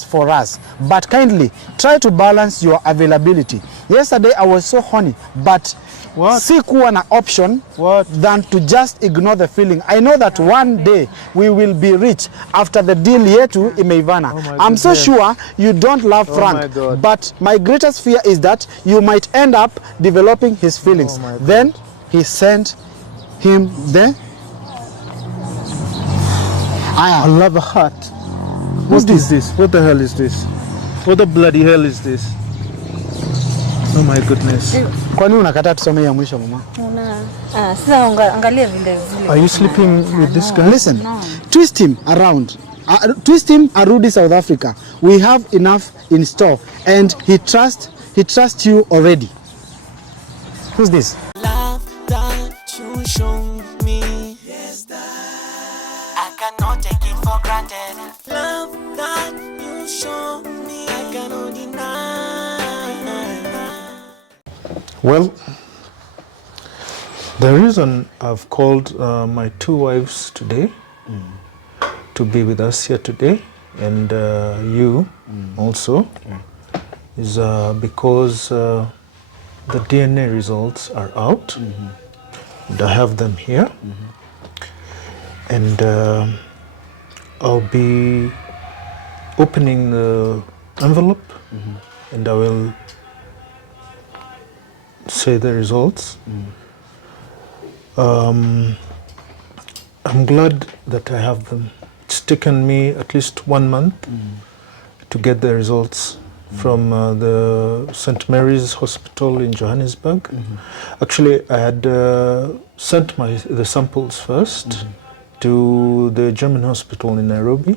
for us, but kindly try to balance your availability. Yesterday I was so horny, but sikuwa na option than to just ignore the feeling. I know that one day we will be rich after the deal yetu imeivana. I'm so sure you don't love Frank, but my greatest fear is that you might end up developing his feelings. Then he sent him there. I love a heart. What is this? What the hell is this? What the bloody hell is this? Oh my goodness. Kwani unakataa tusome ya mwisho mama? Sasa angalia vile. Are you sleeping with this guy? Listen, twist him around. Twist him arudi South Africa. We have enough in store and he trusts you already. Who's this? Love that you show me. Yes, that I cannot take it for granted. Love that you show me, I cannot deny. Well, the reason I've called my two wives today to be with us here today, and you also, is because the DNA results are out, and I have them here, and I'll be opening the envelope, and I will say the results. I'm glad that I have them. It's taken me at least 1 month to get the results from the St. Mary's Hospital in Johannesburg. Actually, I had sent the samples first to the German hospital in Nairobi,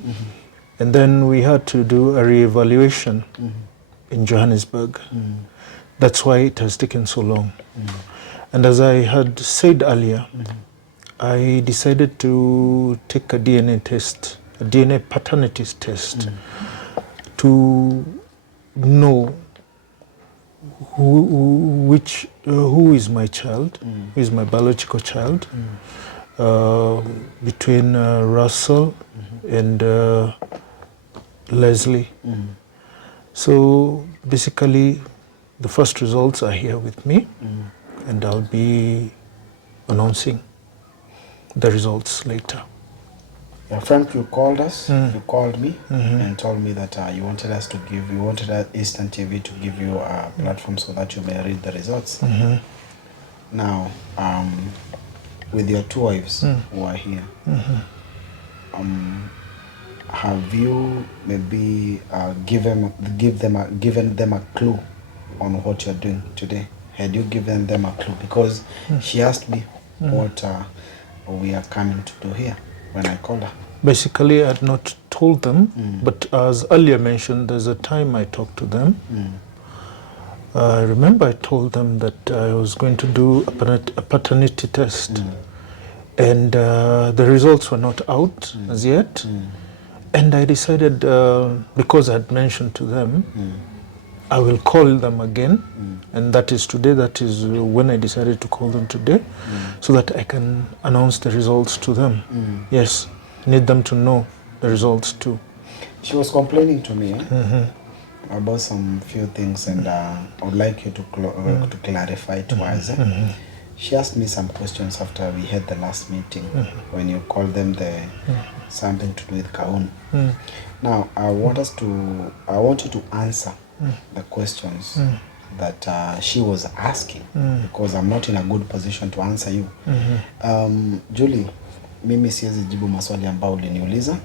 and then we had to do a re-evaluation in Johannesburg. That's why it has taken so long. And as I had said earlier, I decided to take a DNA test, a DNA paternity test, to know who is my child, who is my biological child, between Russell and Leslie. So basically, the first results are here with me, and I'll be announcing the results later. Yeah, Frank, you called us, you called me, and told me that you wanted Eastern TV to give you a platform so that you may read the results. Now, with your two wives who are here, have you maybe given them a clue on what you're doing today? Had you given them a clue? Because she asked me what we are coming to do here when I called her. Basically, I had not told them, but as earlier mentioned, there's a time I talked to them. I remember I told them that I was going to do a paternity test, and the results were not out as yet. And I decided, because I had mentioned to them, I will call them again, and that is today. That is when I decided to call them today, so that I can announce the results to them. Yes, need them to know the results too. She was complaining to me about some few things, and I would like you to clarify to us. She asked me some questions after we had the last meeting, when you called them something to do with Kaun. Now, I want you to answer the questions that she was asking, because I'm not in a good position to answer you. Julie, mimi siwezi jibu maswali ambao uliniuliza.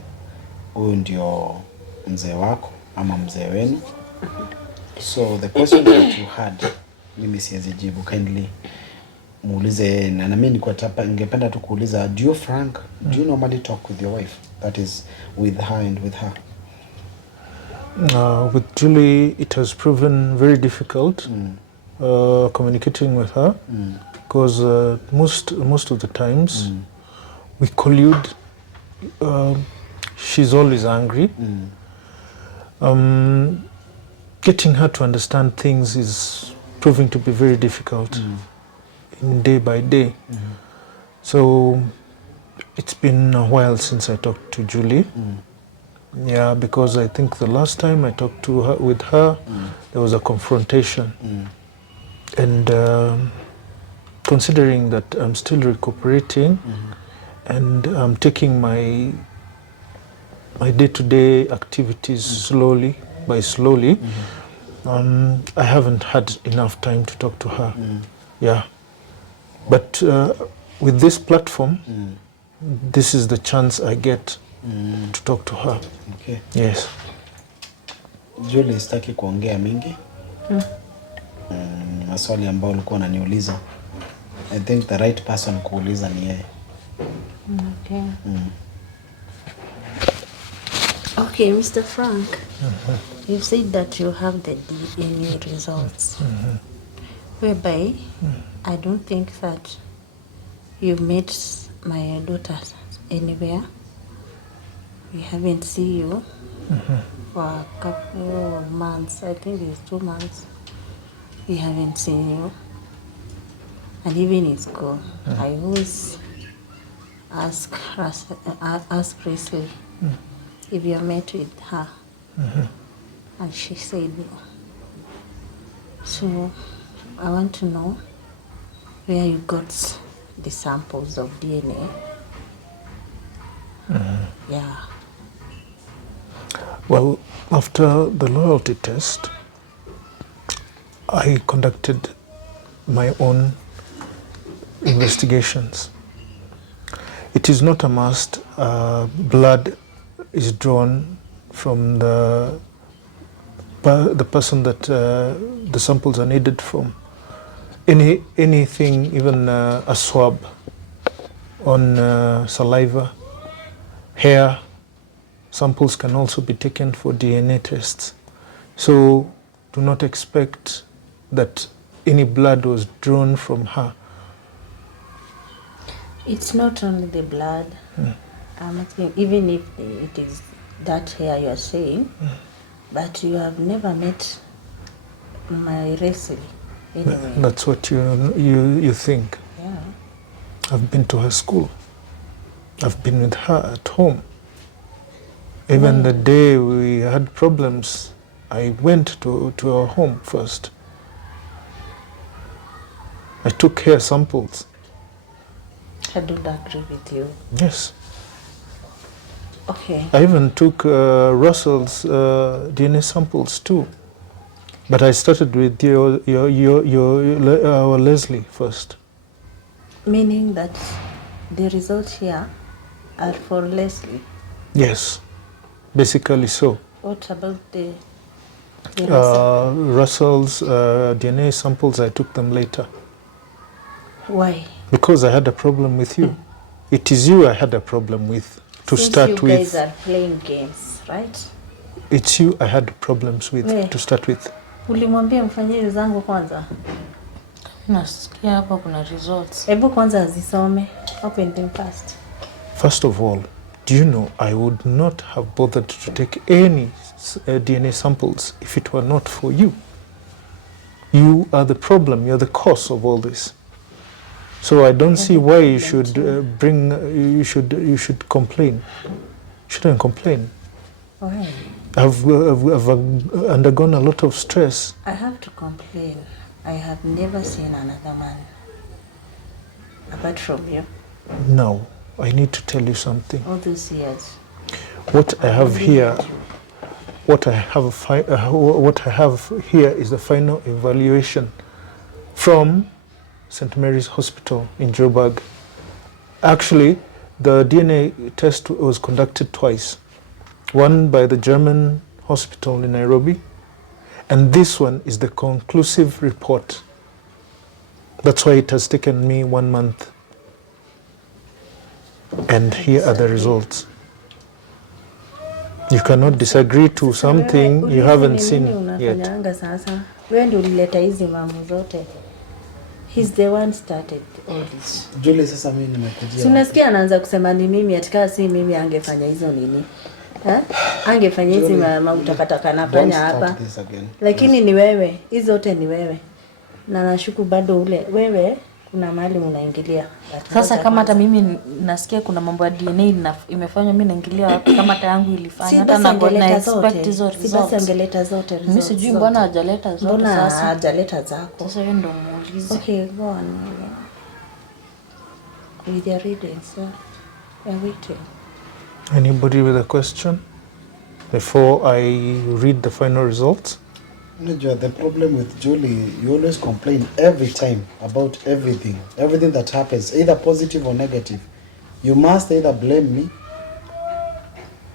Huyu ndio mzee wako ama mzee wenu. So the question that you had, mimi siwezi jibu. Kindly muulize, na mimi ningependa tu kuuliza, do you Frank, do you normally talk with your wife? That is, with her and with her. With Julie, it has proven very difficult communicating with her, because most of the times we collude. She's always angry. Getting her to understand things is proving to be very difficult day by day. So it's been a while since I talked to Julie. Yeah, because I think the last time I talked to her, with her, there was a confrontation. And considering that I'm still recuperating and I'm taking my day-to-day activities slowly, I haven't had enough time to talk to her. Yeah. But with this platform, this is the chance I get to talk to her. Okay. Yes. Julie, sitaki kuongea mingi. Maswali ambayo ulikuwa unaniuliza. I think the right person kuuliza ni yeye. Okay. Okay, Mr. Frank. You said that you have the DNA results. Whereby I don't think that you met my daughter anywhere. We haven't seen you for a couple of months. I think it's 2 months. We haven't seen you. And even in school, I always ask Presley if you met with her. And she said no. So I want to know where you got the samples of DNA. Yeah. Well, after the loyalty test, I conducted my own investigations. It is not a must. Blood is drawn from the person that the samples are needed from. Anything, even a swab on saliva, hair, samples can also be taken for DNA tests. So do not expect that any blood was drawn from her. It's not only the blood. I'm asking, even if it is that hair you're saying, but you have never met my Presley anyway. That's what you think. Yeah. I've been to her school. I've been with her at home. Even the day we had problems, I went to her home first. I took hair samples. I don't agree with you. Yes. Okay. I even took Russell's DNA samples too. But I started with our Leslie first. Meaning that the results here are for Leslie. Yes, basically so. What about the Russell's DNA samples, I took them later. Why? Because I had a problem with you. It is you I had a problem with to Since start you with. guys are playing games, right? It's you I had problems with to start with. Ulimwambia mfanyie zangu kwanza? Nasikia hapa kuna results. Hebu kwanza azisome. Open them first. First of all, do you know I would not have bothered to take any DNA samples if it were not for you. You are the problem, you're the cause of all this. So I don't see why you should you should complain. You shouldn't complain. Why? I've undergone a lot of stress. I have to complain. I have never seen another man apart from you. Now, I need to tell you something. All these years. What I have here, what I have here is the final evaluation from St. Mary's Hospital in Joburg. Actually, the DNA test was conducted twice. One by the German hospital in Nairobi, and this one is the conclusive report. That's why it has taken me 1 month. And here are the results. You cannot disagree to something you haven't seen yet. Wewe ndio ulileta hizi mambo zote. He's the one started all this. Julie, sasa mimi nimekujia. Unasikia anaanza kusema ni mimi, atika si mimi angefanya hizo nini? Angefanya hizi mautakataka nafanya hapa. Lakini ni wewe, hizo zote ni wewe. Na nashuku bado ule wewe kuna mahali unaingilia. Sasa kama hata mimi nasikia kuna mambo ya DNA imefanywa, mimi naingilia wapi kama hata yangu ilifanya? Hata na expect hizo results. Si basi angeleta zote results. Mimi sijui mbona hajaleta zote. Mbona sasa hajaleta zako? Sasa wewe ndio muulize. Okay, go on. With your readings, we're waiting. Anybody with a question before I read the final results? Unajua, the problem with Julie, you always complain every time about everything that happens, either positive or negative. You must either blame me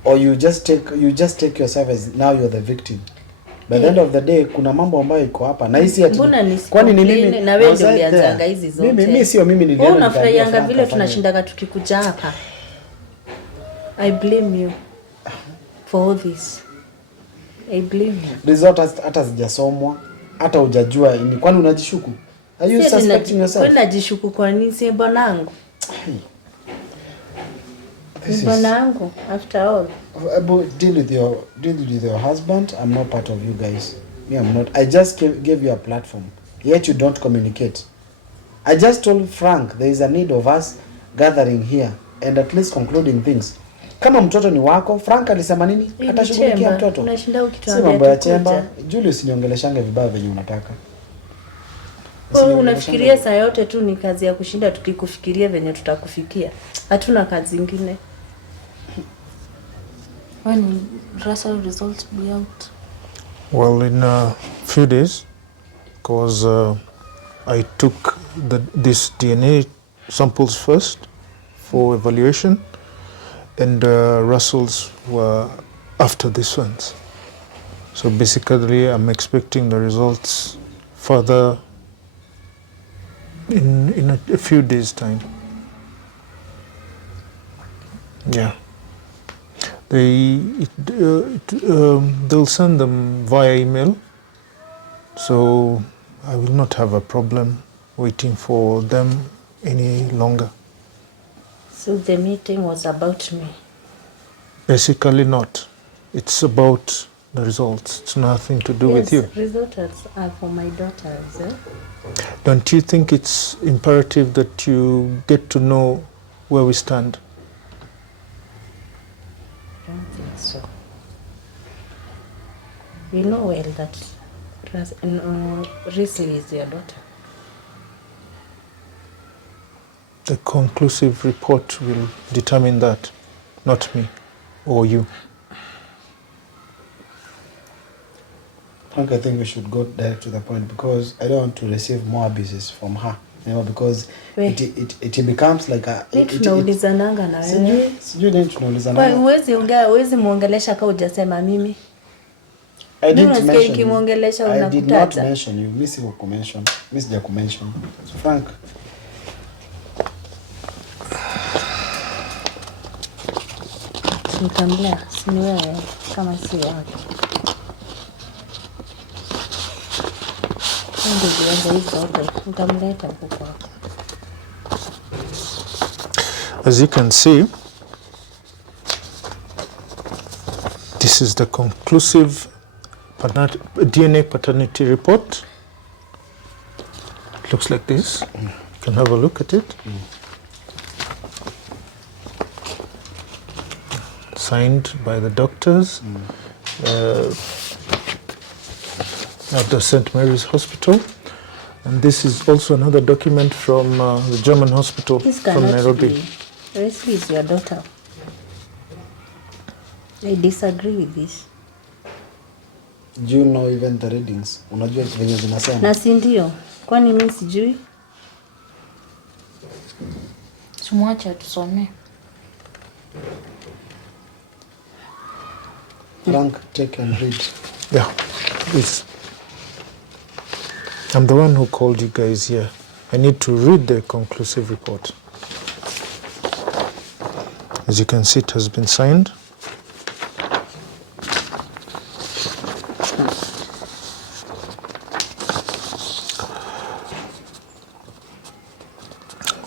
or you just take yourself as now you're the victim. By the end of the day, kuna mambo ambayo iko hapa na hisi ati kwani ni mimi na wewe ndio ulianzanga hizi zote. Mimi sio mimi niliona. Wewe unafurahianga vile tunashindaga tukikuja hapa. I blame you for all this. I blame you. Result hata zijasomwa, hata hujajua ni kwani unajishuku? Are you suspecting yourself? Kwani najishuku kwa nini? Si bwanangu. Bwanangu after all. Deal with your husband. I'm not part of you guys. Me, I'm not. I just gave you a platform. Yet you don't communicate. I just told Frank there is a need of us gathering here and at least concluding things. Kama mtoto ni wako, Frank alisema nini? Atashughulikia mtoto. Unashinda ukituambia. Si mambo ya chemba. Julius, usiniongeleshange vibaya venye unataka. Wewe unafikiria saa yote tu ni kazi ya kushinda tukikufikiria venye tutakufikia. Hatuna kazi nyingine. When Russell results be out? Well, in a few days, because I took this DNA samples first for evaluation, and Russell's were after these ones. So basically, I'm expecting the results further in a few days' time. Yeah. They'll send them via email, so I will not have a problem waiting for them any longer. So the meeting was about me? Basically not. It's about the results. It's nothing to do with you. Results are for my daughters. Don't you think it's imperative that you get to know where we stand? I don't think so. You know well that Risley is your daughter. The conclusive report will determine that, not me or you. Frank, I think we should go direct to the point because I don't want to receive more abuses from her. You know, because it becomes like a... Tunaulizananga na wewe. Sijui nini tunaulizananga. Kwa huwezi muongelesha kama hujasema mimi. I didn't mention you. I did not mention you. Mimi sikukumention. Mimi sijakumention. So Frank, nitamlea, si ni wewe kama si wake. As you can see, this is the conclusive DNA paternity report. It looks like this. You can have a look at it. Signed by the doctors at the St. Mary's Hospital. And this is also another document from the German hospital from Nairobi. Leslie is your daughter. I disagree with this. Do you know even the readings? Unajua venye zinasema? Na si ndio? Kwani mimi sijui? Tumwache tusome. Frank, take and read. Yeah, please. I'm the one who called you guys here. I need to read the conclusive report. As you can see, it has been signed.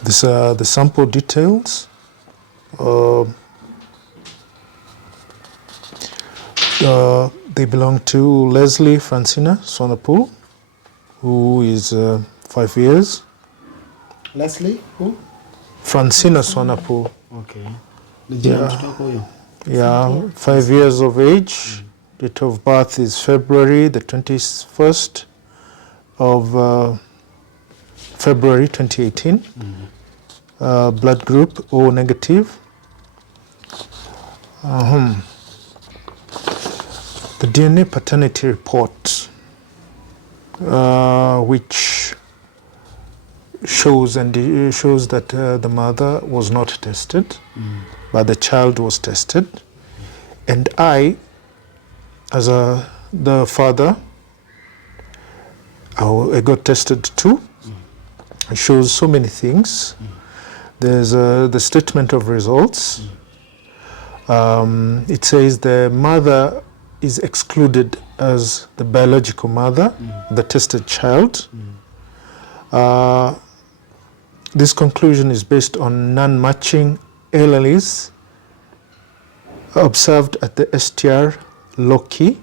These are the sample details. They belong to Leslie Francina Sonapul, who is 5 years, Leslie, who? Francina Swanapo. Okay. Yeah. Yeah, 5 years of age. Date of birth is February the 21st of February 2018. Blood group O negative. The DNA paternity report, which shows that the mother was not tested, but the child was tested, and I, as the father, I got tested too. It shows so many things. There's the statement of results. It says the mother is excluded as the biological mother, the tested child. This conclusion is based on non-matching alleles observed at the STR loci,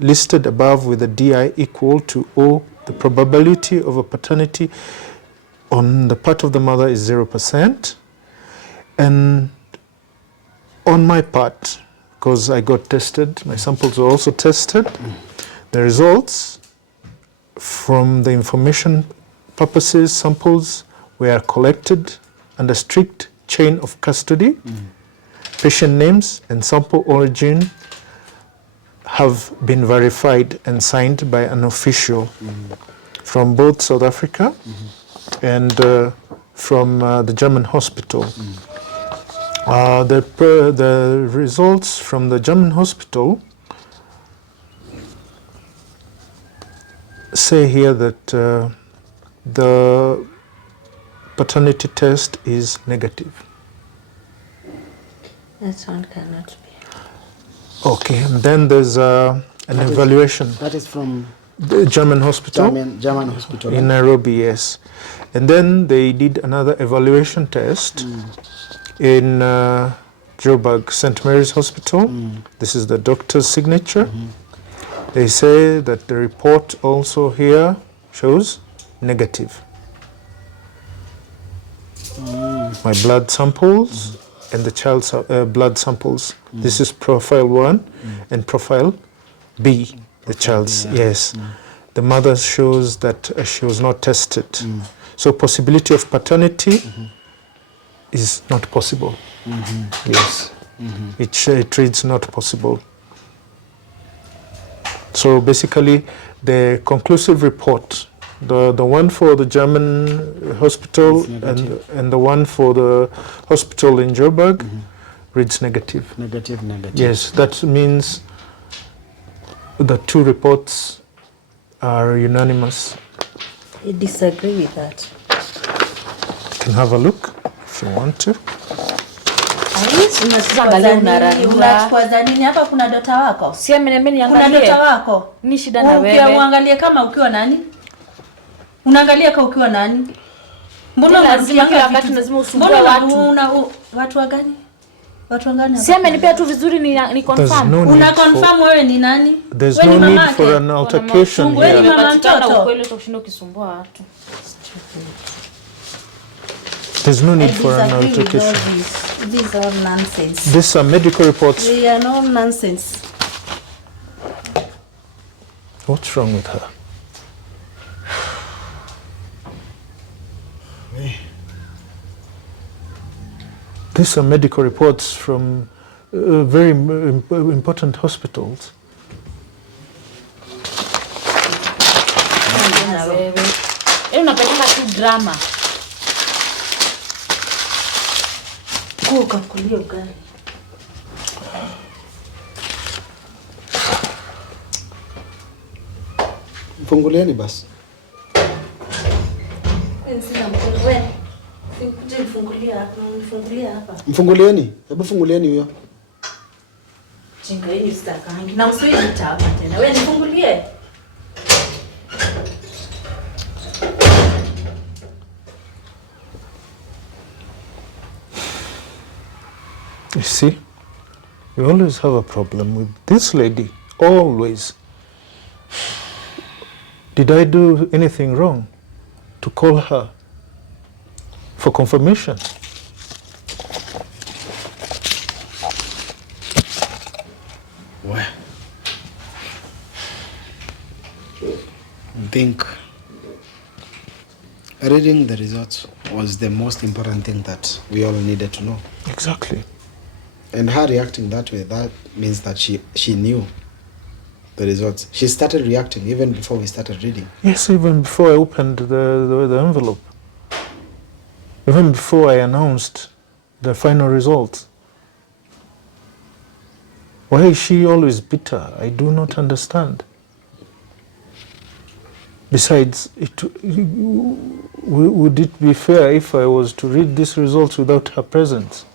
listed above with a DI equal to O. The probability of a paternity on the part of the mother is 0%. And on my part, because I got tested, my samples were also tested, the results from the information purposes, samples were collected under strict chain of custody. Patient names and sample origin have been verified and signed by an official from both South Africa and from the German hospital. The results from the German hospital say here that the paternity test is negative. That one cannot be. Okay, and then there's an evaluation. That is from The German hospital. German hospital. In Nairobi, yes. And then they did another evaluation test in Joburg St. Mary's Hospital. This is the doctor's signature. They say that the report also here shows negative. My blood samples and the child's blood samples. This is profile 1 and profile B, the child's, yes. The mother shows that she was not tested. So possibility of paternity is not possible. Yes, it reads not possible. So basically, the conclusive report, the one for the German hospital and the one for the hospital in Joburg reads negative. Negative. Yes, that means the two reports are unanimous. I disagree with that. You can have a look if you want to. Unachukua za nini hapa? Kuna dota wako? Si mimi niangalie. Kuna dota wako? Ni shida na wewe. Uangalie kama ukiwa nani? Unaangalia kama ukiwa nani? Mbona lazima kila wakati lazima usumbue watu? Watu gani? Watu gani? Si amenipea tu vizuri ni confirm. Una confirm wewe ni nani? There's no need for an altercation here. Wewe ni mama mtoto. Ukweli utashinda ukisumbua watu. There's no need for an altercation. These are nonsense. These are medical reports. They are no nonsense. What's wrong with her? These are medical reports from very important hospitals. Unapeleka tu drama. Kuka kulia gani? Mfungulieni basi. Mfungulieni. Hebu fungulieni huyo. Chinga hii sitakangi. Na usiwe nitapa tena. Wewe nifungulie. You see, we always have a problem with this lady. Always. Did I do anything wrong to call her for confirmation. Well, I think reading the results was the most important thing that we all needed to know. Exactly. And her reacting that way, that means that she knew the results. She started reacting even before we started reading. Yes, even before I opened the envelope. Even before I announced the final results. Why is she always bitter? I do not understand. Besides, would it be fair if I was to read these results without her presence?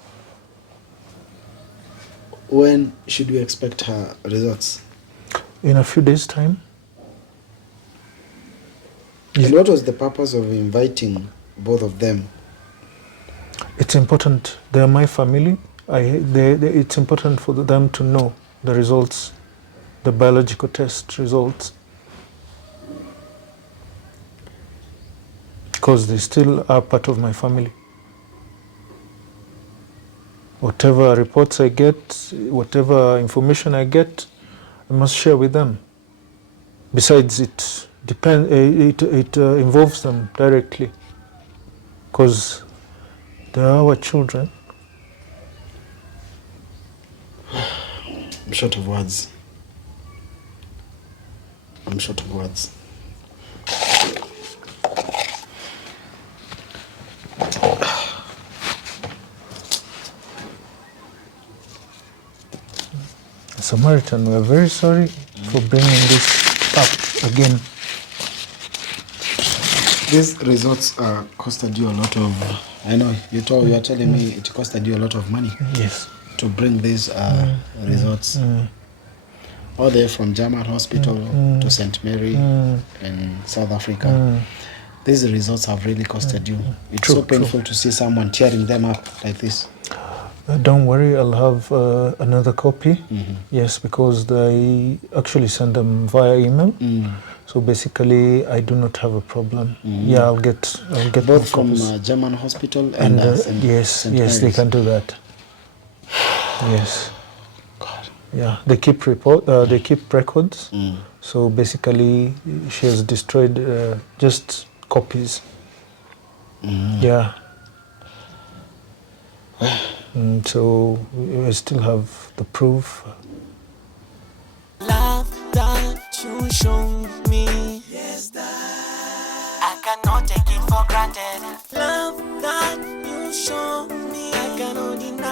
When should we expect her results? In a few days' time. And what was the purpose of inviting both of them? It's important. They're my family. It's important for them to know the results, the biological test results. Because they still are part of my family. Whatever reports I get, whatever information I get, I must share with them. Besides, it involves them directly, because they are our children. I'm short of words. I'm short of words. Samaritan, we are very sorry for bringing this up again. These results costed you a lot of. I know you are telling me it costed you a lot of money. Yes. To bring these results. All the way from German hospital to St. Mary in South Africa. These results have really costed you. It's so painful to see someone tearing them up like this. Don't worry, I'll have another copy. Yes, because they actually send them via email. So basically, I do not have a problem. Yeah, I'll get both from German hospital and yes, St. yes, they can do that. Yes. God. Yeah, they keep they keep records. So basically, she has destroyed just copies. Yeah. So I still have the proof. Love that you show me, yes, that I cannot take it for granted. Love that you show me, I cannot deny.